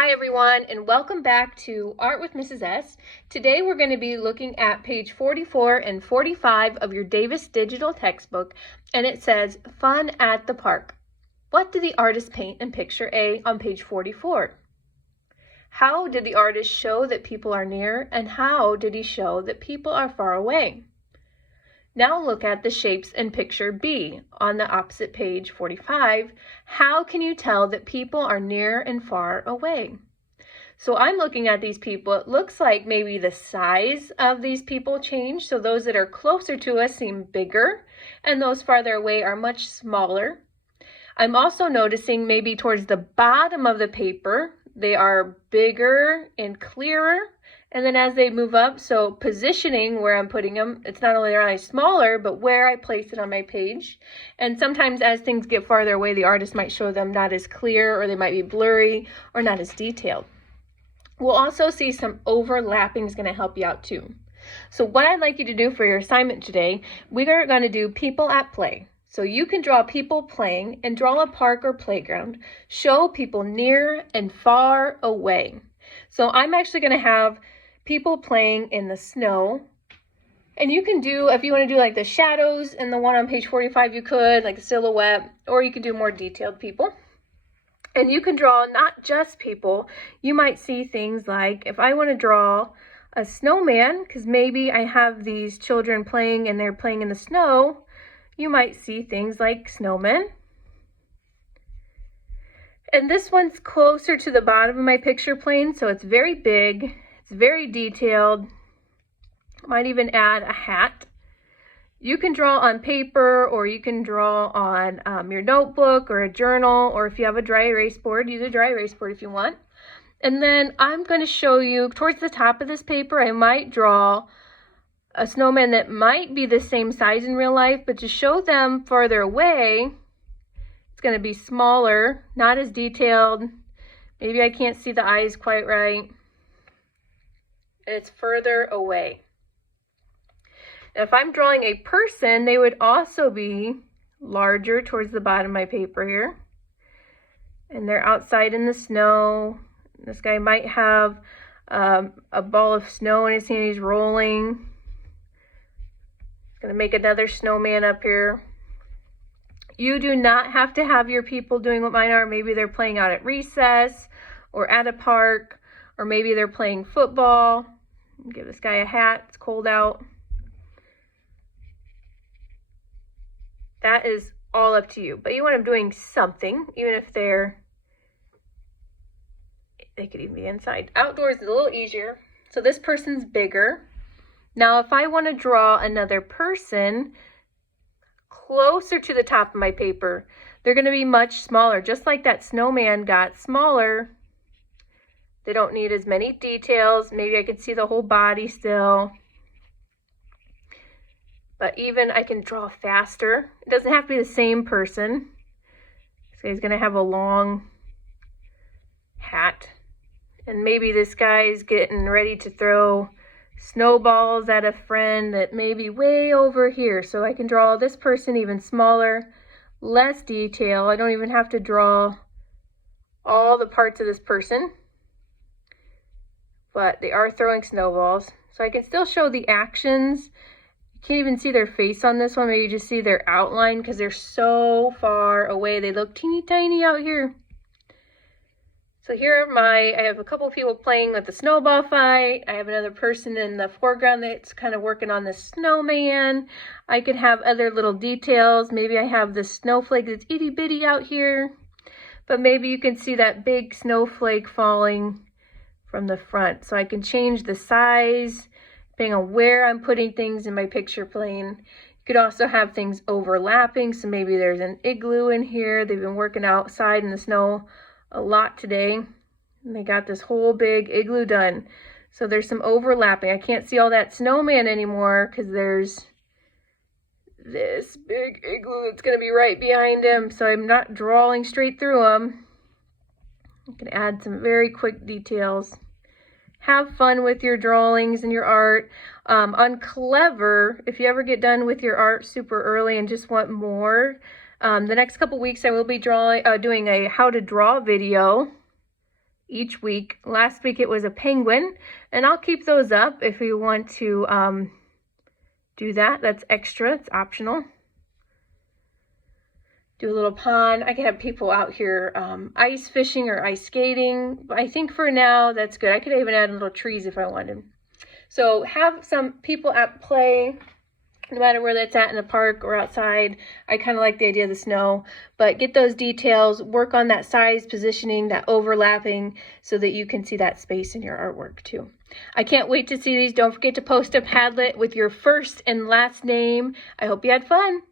Hi everyone, and welcome back to Art with Mrs. S. Today we're going to be looking at page 44 and 45 of your Davis Digital textbook, and it says, Fun at the Park. What did the artist paint in picture A on page 44? How did the artist show that people are near, and how did he show that people are far away? Now look at the shapes in picture B on the opposite page 45. How can you tell that people are near and far away? So I'm looking at these people. It looks like maybe the size of these people changed. So those that are closer to us seem bigger and those farther away are much smaller. I'm also noticing maybe towards the bottom of the paper, they are bigger and clearer. And then as they move up, so positioning where I'm putting them, it's not only are they smaller, but where I place it on my page. And sometimes as things get farther away, the artist might show them not as clear, or they might be blurry, or not as detailed. We'll also see some overlapping is going to help you out too. So what I'd like you to do for your assignment today, we are going to do people at play. So you can draw people playing and draw a park or playground. Show people near and far away. So I'm actually going to have people playing in the snow. And you can do, if you want to do like the shadows in the one on page 45, you could, like a silhouette, or you can do more detailed people. And you can draw not just people. You might see things like, if I want to draw a snowman, because maybe I have these children playing and they're playing in the snow, you might see things like snowmen. And this one's closer to the bottom of my picture plane, so it's very big, it's very detailed. Might even add a hat. You can draw on paper, or you can draw on your notebook or a journal, or if you have a dry erase board, use a dry erase board if you want. And then I'm going to show you towards the top of this paper, I might draw a snowman that might be the same size in real life, but to show them farther away, it's going to be smaller, not as detailed. Maybe I can't see the eyes quite right. It's further away. If I'm drawing a person, they would also be larger towards the bottom of my paper here. And they're outside in the snow. This guy might have a ball of snow in his hand. He's rolling. Going to make another snowman up here. You do not have to have your people doing what mine are. Maybe they're playing out at recess or at a park, or maybe they're playing football. Give this guy a hat. It's cold out. That is all up to you. But you want them doing something, even if they could even be inside. Outdoors is a little easier. So this person's bigger. Now, if I want to draw another person closer to the top of my paper, they're going to be much smaller. Just like that snowman got smaller, they don't need as many details. Maybe I can see the whole body still. But even I can draw faster. It doesn't have to be the same person. This guy's going to have a long hat. And maybe this guy's getting ready to throw snowballs at a friend that may be way over here. So I can draw this person even smaller, less detail. I don't even have to draw all the parts of this person. But they are throwing snowballs. So I can still show the actions. You can't even see their face on this one. Maybe you just see their outline because they're so far away. They look teeny tiny out here. So here are I have a couple of people playing with the snowball fight. I have another person in the foreground that's kind of working on the snowman. I could have other little details. Maybe I have this snowflake that's itty bitty out here. But maybe you can see that big snowflake falling from the front. So I can change the size depending on where I'm putting things in my picture plane. You could also have things overlapping. So maybe there's an igloo in here. They've been working outside in the snow a lot today, and they got this whole big igloo done. So there's some overlapping. I can't see all that snowman anymore because there's this big igloo that's going to be right behind him, so I'm not drawing straight through them. You can add some very quick details. Have fun with your drawings and your art. On Clever, if you ever get done with your art super early and just want more, the next couple weeks I will be doing a how to draw video. each week. Last week it was a penguin, and I'll keep those up if you want to do that. That's extra, it's optional. Do a little pond. I could have people out here ice fishing or ice skating. But I think for now that's good. I could even add little trees if I wanted. So have some people at play, no matter where that's at in the park or outside. I kind of like the idea of the snow, but get those details, work on that size, positioning, that overlapping, so that you can see that space in your artwork too. I can't wait to see these. Don't forget to post a Padlet with your first and last name. I hope you had fun.